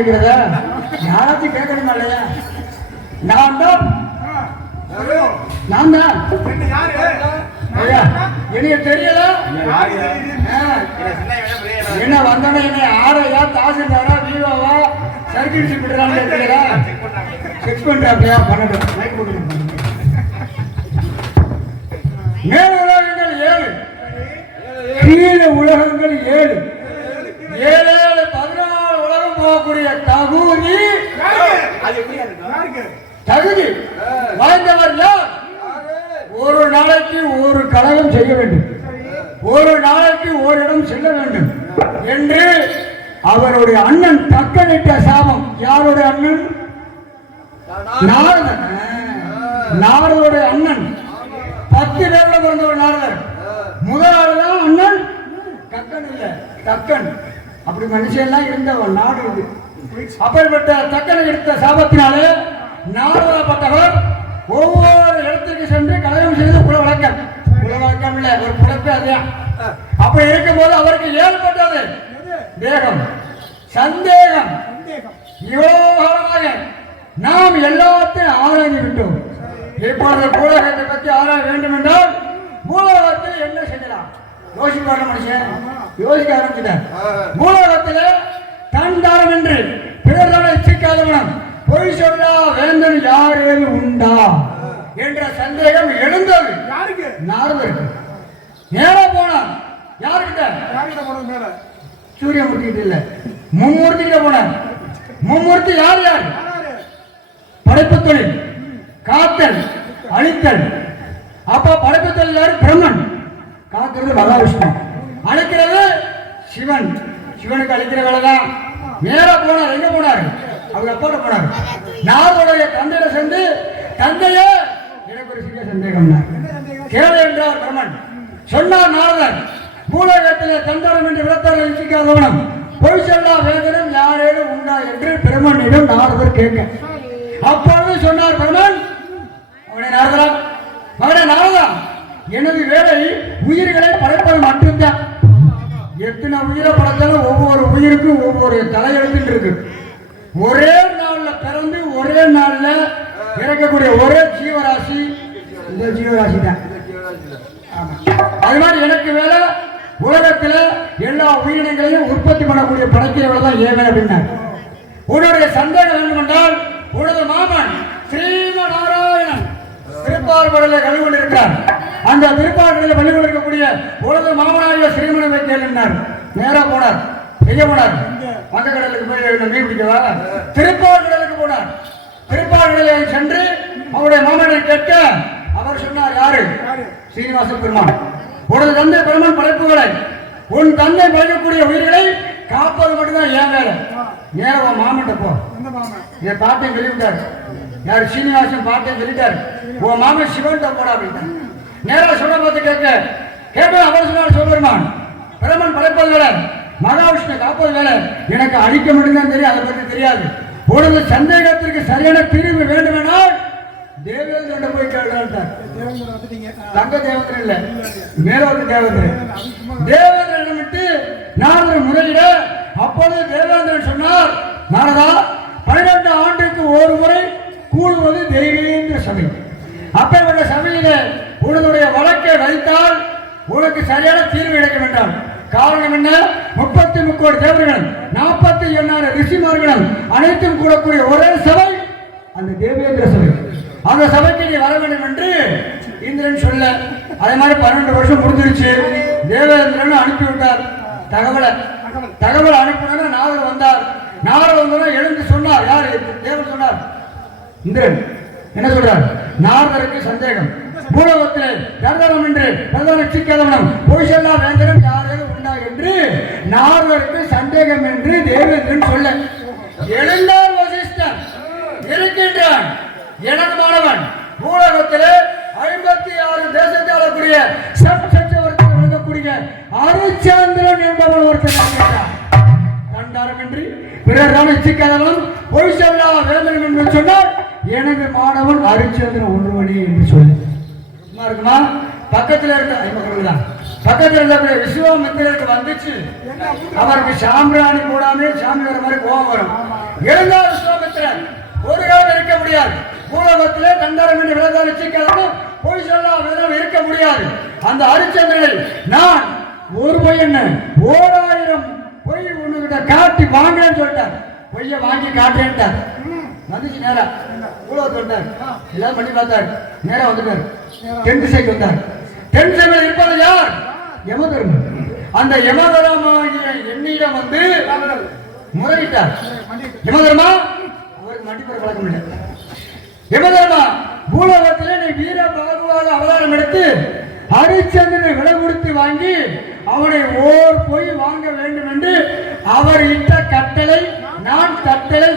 கேட்கிறதா? யாராச்சும் கேட்கணுமா இல்லையா? நான் தான் எனக்கு தெரியல. என்ன வந்தோடனே என்ன ஆரையா தாசில்தாரா வீவாவா சர்க்கிட் சிப்பிடுறான்னு தெரியல. செக் பண்றாப்லையா பண்ணட்டும். மேல் உலகங்கள் 7, கீழே உலகங்கள் 7. 7 14 உலகம் போகக்கூடிய தகுதி வாய்ந்தவர் யார்? ஒரு நாளைக்கு ஒரு கழகம் செய்ய வேண்டும், ஒரு நாளைக்கு ஓரிடம் செல்ல வேண்டும் என்று அவருடைய அண்ணன் தக்கனிட்ட சாபம். யாருடைய அண்ணன்? நாரதன். நாரதனுடைய அண்ணன் 10 பேர்ல பிறந்தவர் நாரதர். முதலாவது அண்ணன் தக்கன் இல்ல, தக்கன். அப்படி மனுஷன் இருந்தவன் நாடு இது. அப்படிப்பட்ட தக்கனை எடுத்த சாபத்தினாலே நாரதப்பட்டவர் ஒவ்வொரு இடத்துக்கு சென்று கலகம் செய்து குல வழக்கம் இல்ல, ஒரு புலப்பே அதுதான். அப்படி இருக்கும்போது அவருக்கு ஏற்பட்டது தேகம் சந்தேகம். யோகமாக நாம் எல்லாத்தையும் ஆராய்ந்து விட்டோம். இப்பொழுது பூலகத்தை பற்றி ஆராய வேண்டும் என்றால் பூலகத்தில் என்ன செய்யலாம் யோசிப்பாரு மனுஷன். யோசிக்க ஆரம்பிச்சிட்டார். பூலகத்தில் தன் தாரம் என்று பிறர்களை சிக்காதவனம் பொய் சொல்லா வேந்தன் யாரேது உண்டா என்ற சந்தேகம் எழுந்தது. நாரதருக்கு நேரா போனார். யாருக்கிட்ட? சூரியமூர்த்தி இல்ல, மும்மூர்த்தி கிட்ட போனார். மும்மூர்த்தி யார்? யார்? படைப்பு தொழில், காத்தல், அழித்தல். அப்ப படைப்பு தொழில் யாரு? பிரம்மன். காக்கிறது மகாவிஷ்ணு, அழிக்கிறது சிவன். சிவனுக்கு அழிக்கிற வேலைதான். நேரா போனார். எங்க போனார்? அவங்க அப்பா போனார். நாரதனுடைய தந்தையில சென்று, தந்தையே எனக்கு ஒரு சிறிய சந்தேகம் கேளு என்றார் பிரம்மன். சொன்னார் நாரதர், பூலகத்தில் தந்தாரம் என்று விளத்தார இச்சிக்காதவனம் பொய் சொல்லா வேதனம் யாரேனும் உண்டா என்று பிரம்மனிடம் நாரதர் கேட்க. அப்பொழுது சொன்னார் பிரம்மன், அவனை நாரதரா, மகனே நாரதா, எனது வேலை உயிர்களை படைப்பது மட்டும்தான். எத்தனை உயிரை படைத்தாலும் ஒவ்வொரு உயிருக்கும் ஒவ்வொரு தலையெழுத்து இருக்கு. ஒரே நாள்ல பிறந்து ஒரே நாள்ல இறக்கக்கூடிய ஒரே ஜீவராசி இந்த ஜீவராசி தான். அது மாதிரி எனக்கு வேலை உலகத்துல எல்லா உயிரினங்களையும் உற்பத்தி பண்ணக்கூடிய படைக்கிறவர்கள் தான் ஏன் அப்படின்னார். உன்னுடைய சந்தேகம் வேண்டும் என்றால் உனது மாமன் ஸ்ரீமநாராயணன் திருப்பார்படல கல்வி கொண்டிருக்கிறார். அந்த திருப்பார்படல பள்ளி கொண்டிருக்கக்கூடிய உனது மாமனாரிய ஸ்ரீமணவை கேளுன்னார். நேரா போனார். எங்க போனார்? வங்க கடலுக்கு போய் மீன் பிடிக்கவா? திருப்பார்கடலுக்கு போனார். திருப்பார்கடலை சென்று அவருடைய மாமனை கேட்க அவர் சொன்னார், யாரு? சீனிவாச பெருமான். உனது தந்தை பெருமான் படைப்புகளை, உன் தந்தை படைக்கக்கூடிய உயிர்களை காப்பது மட்டும்தான் ஏன் வேலை. நேரம் மாமன் போ. என் பாட்டையும் வெளிவிட்டார். யாரு? சீனிவாசன் பாட்டையும் வெளியிட்டார். உன் மாமன் சிவன் போடா அப்படின்ட்டார். நேரம் சொல்ல பார்த்து கேட்க அவர் சொன்னார், சிவபெருமான் பெருமான் படைப்பது வேலை, மகாவிஷ்ணு காப்பது வேலை, எனக்கு அழிக்க மட்டும்தான் தெரியும், அதை பற்றி தெரியாது. உனது சந்தேகத்திற்கு சரியான தீர்வு வேண்டுமென்றால் தேவேந்திரன் போய் கேட்டார். தங்க தேவேந்திரன் இல்ல, மேலோக்கு தேவேந்திரன். தேவேந்திரன் விட்டு நாரதர் முறையிட, அப்பொழுது தேவேந்திரன் சொன்னார், நாரதா, 12 ஆண்டுக்கு ஒரு முறை கூடுவது தெய்வீக சபை. அப்பேற்பட்ட சபையில உனதுடைய வழக்கை வைத்தால் உனக்கு சரியான தீர்வு கிடைக்கும் என்றால். காரணம் என்ன? 33 கோடி தேவர்களும் 48 ரிஷிமார்களும் அனைத்தும் கூடக்கூடிய ஒரே சபை அந்த தேவேந்திர சபை. அந்த சபைக்கு நீ வர வேண்டும் என்று இந்திரன் சொல்ல, அதே மாதிரி 12 வருஷம் முடிஞ்சிருச்சு. தேவேந்திரன் அனுப்பிவிட்டார் தகவல் அனுப்பினா நாரதர் வந்தார். நாரதர் வந்தோன்னா எழுந்து சொன்னார். யாரு? தேவன் சொன்னார். இந்திரன் என்ன சொல்றார்? நாரதருக்கு சந்தேகம். பூலோகத்தில் தர்தரம் என்று பிரதான சிக்கதவனம் பொய் சொல்லா வேந்தனம் யாரேனும் உண்டா என்று நாரதருக்கு சந்தேகம் என்று தேவேந்திரன் சொல்ல, எழுந்தார் வசிஷ்டர் இருக்கின்றான். எனது மாணவன் பூலோகத்திலே 56 தேசத்தில் ஆளக்கூடிய சச்சவர்த்தம் விளங்கக்கூடிய அரிச்சந்திரன் என்பவன் ஒருத்தர் கண்டாரமின்றி பிறர்தான் சிக்கதவனம் பொய் சொல்லா வேந்தனம் என்று சொன்னார். எனது மாணவன் அரிச்சந்திரன் ஒருவனே என்று சொல்லி இருக்குமா? பக்கத்தில் இருக்க பக்கத்தில் இருக்க விஸ்வாமித்திரருக்கு வந்துச்சு. அவருக்கு சாம்பிராணி போடாமே சாமி வர மாதிரி கோபம் வரும். எழுந்தார் விஸ்வாமித்திரன் ஒரு காலம் இருக்க முடியாது. பூலோகத்திலே தண்டாரம் என்று விளந்தார் நிச்சயிக்காலும் பொய் சொல்லா வேதம் இருக்க முடியாது. அந்த ஹரிச்சந்திரனை நான் ஒரு பொய் என்ன 1000 பொய் உன்கிட்ட காட்டி வாங்கன்னு சொல்லிட்டார். பொய்ய வாங்கி காட்டுறேன்ட்டார். வந்துச்சு நேரா பூலோகத்தை வந்தார். எல்லாம் பண்ணி பார்த்தார். நேரா வந்துட்டார். தென் திசைக்கு வந்தார். தென் திசையில் இருப்பது யார்? யமதர்மன். அந்த யமதர்மாகிய என்னிடம் வந்து முறையிட்டார். யமதர்மா அவருக்கு மண்டிப்பட பழக்கம் இல்லை. யமதர்மா பூலோகத்திலே நீ வீர பகவாக அவதாரம் எடுத்து ஹரிச்சந்திரனை விலை கொடுத்து வாங்கி அவனை ஓர் போய் வாங்க வேண்டும் என்று அவர் இட்ட கட்டளை நான் கட்டளை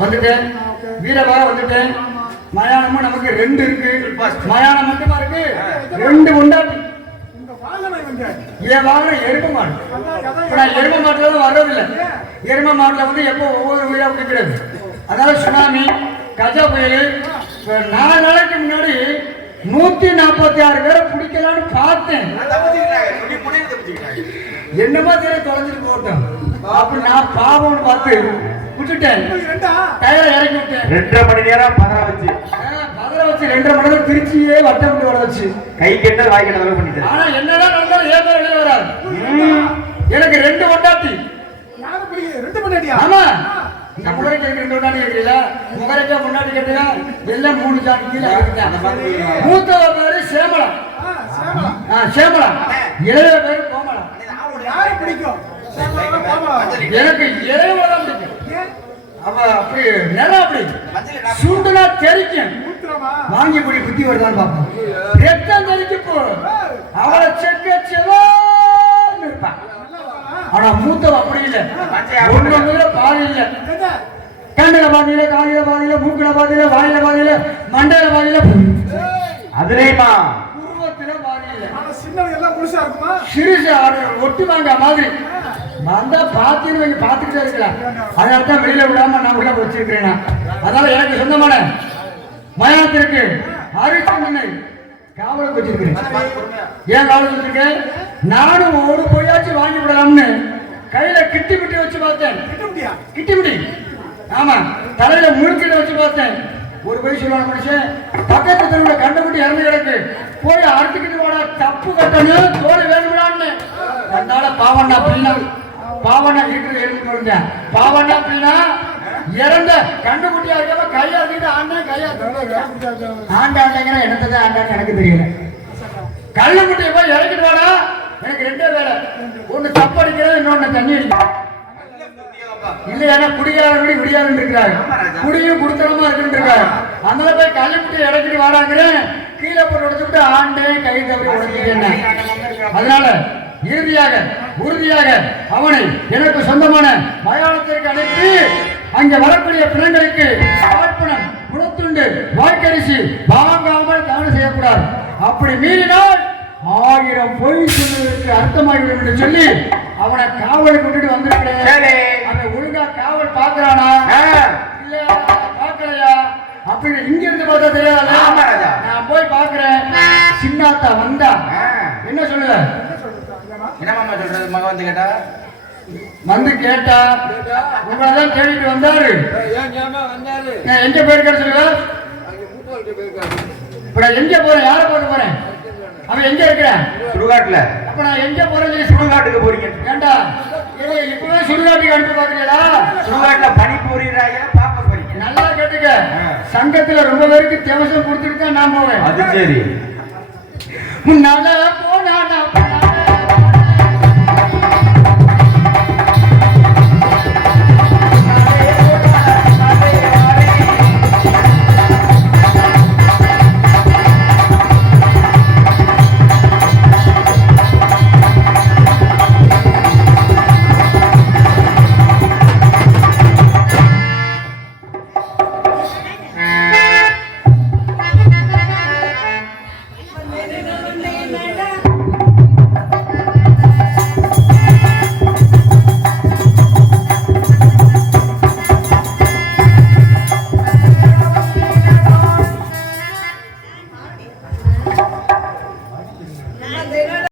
வந்துட்டேன். வீரபாக வந்துட்டேன். மயானமும் நமக்கு 2 இருக்கு. மயானம் மட்டுமா இருக்கு. 2 உண்டாட்டி என் வாகனம் எரும மாடு. நான் எரும மாட்டுல வர்றதில்லை. எரும மாட்டுல வந்து எப்போ ஒவ்வொரு உயிரா பிடிக்கிறது. அதனால சுனாமி கஜ புயல் 4 நாளைக்கு முன்னாடி 146 பேரை பிடிக்கலான்னு பார்த்தேன். என்னமா தெரிய தொலைஞ்சிட்டு போட்டோம். அப்படி நான் பாவம்னு பார்த்து விட்டுட்டேன். டயரை இறக்கி விட்டேன். 2.5 மணி நேரம் பதற வச்சு 2.5 மணி நேரம் திருச்சியே வட்டம் வர வச்சு கை கெட்ட வாய் கெட்ட பண்ணிட்டேன். ஆனா என்னதான் நடந்தாலும் ஏதோ வெளியே வராது. எனக்கு 2 ஒண்டாட்டி. ஆமா இந்த முகரைக்கு 2 ஒண்டாட்டி கேட்கல. முகரைக்கா முன்னாடி கேட்டா எல்லாம் 3 ஜாடி கீழே இறக்கிட்டாங்க. மூத்தவ பேரு சேமலா. சேமலா. இளைய பேரு கோமலா. யாரை பிடிக்கும்? எனக்கு இளையவதான் பிடிக்கும். அவ அப்படி நேரம் அப்படி சுண்டுனா தெரிக்கும். வாங்கி போய் புத்தி வருதான்னு பார்ப்போம். ரத்தம் தெரிக்க போ அவளை செக்க இருப்பான். ஆனா மூத்தவ அப்படி இல்லை. ஒண்ணு பாதி இல்லை. கண்ணுல பாதியில காலில பாதியில மூக்குல பாதியில வாயில பாதியில மண்டையில பாதியில அதுலேயுமா உருவத்தில பாதியில சிறுசு ஒட்டுவாங்க மாதிரி வந்தா பாத்தீங்க பாத்துக்கிட்டே இருக்கலாம். அதனால தான் வெளியில விடாம நான் உள்ள வச்சிருக்கிறேன். அதனால எனக்கு சொந்தமான மயானத்திற்கு ஹரிச்சந்திரனை காவலுக்கு வச்சிருக்கிறேன். ஏன் காவலுக்கு வச்சிருக்கேன்? நானும் ஒரு பொய்யாச்சும் வாங்கி விடலாம்னு கையில கிட்டி பிட்டி வச்சு பார்த்தேன். கிட்டி பிட்டி ஆமா தலையில முழுக்கிட்ட வச்சு பார்த்தேன். ஒரு பொய் சொல்லுவாங்க மனுஷன் பக்கத்து தன்னோட கண்டுபிடி இறந்து கிடக்கு போய் அறுத்துக்கிட்டு வாடா தப்பு கட்டணும் தோடு வேணும்லான்னு. அதனால பாவண்ணா அப்படின்னா பாவண்ணா இருக்கிற எழுந்து கொடுத்தேன். பாவண்ணா அப்படின்னா இறந்த கண்டுபிடியா இருக்காம கையாத்திட்டு ஆண்டேன் ஆண்டாண்டேங்கிற என்னத்தான் ஆண்டான்னு எனக்கு தெரியல. கல்லுக்குட்டியை போய் இறக்கிட்டு வாடா. எனக்கு 2 வேலை. ஒண்ணு தப்பு அடிக்கிறது இன்னொன்னு தண்ணி அடிக்கிறது. இல்லையா குடியாரடி விடியாதுன்னு இருக்கிறாரு. குடியும் குடுத்தனமா இருக்குன்னு இருக்காரு. அதனால போய் கல்லுக்குட்டியை இறக்கிட்டு வாடாங்கிறேன். கீழே போட்டு உடைச்சுட்டு ஆண்டே கை தவறி உடைச்சிட்டேன். அதனால இறுதியாக உறுதியாக அவனை எனக்கு சொந்தமான மயானத்திற்கு அழைத்து அங்கே வரக்கூடிய பிணங்களுக்கு பார்ப்பனம் குளத்துண்டு வாய்க்கரிசி வாங்காமல் தானம் செய்யக்கூடாது. அப்படி மீறினால் 1000 பொய் சொல்வதற்கு அர்த்தமாகிவிடும் என்று சொல்லி அவனை காவலுக்கு விட்டுட்டு வந்திருக்கிறேன். அவன் ஒழுங்கா காவல் பாக்குறானா இல்ல பாக்கலையா அப்படின்னு இங்க இருந்து பார்த்தா தெரியாத. நான் போய் பாக்குறேன். சின்னாத்தா வந்தா என்ன சொல்லுவ? என்ன மாமா சொல்றது? மகன் வந்து கேட்டா உங்களதான் தேடிட்டு வந்தாரு. எங்க போயிருக்காரு சொல்லுவ? இப்ப நான் எங்க போறேன்? யார பார்க்க போறேன்? அவன் எங்க இருக்கிறான்? சுடுகாட்டுல. அப்ப நான் எங்க போறேன்? சுடுகாட்டுக்கு போறீங்க. ஏண்டா இப்பவே சுடுகாட்டுக்கு அனுப்பி பாக்குறீங்களா? சுடுகாட்டுல பனி போறீங்க பாப்ப போறீங்க. நல்லா கேட்டுக்க. சங்கத்துல ரொம்ப பேருக்கு தேவசம் கொடுத்துட்டு தான் நான் போவேன். அது சரி. முன்னால போனா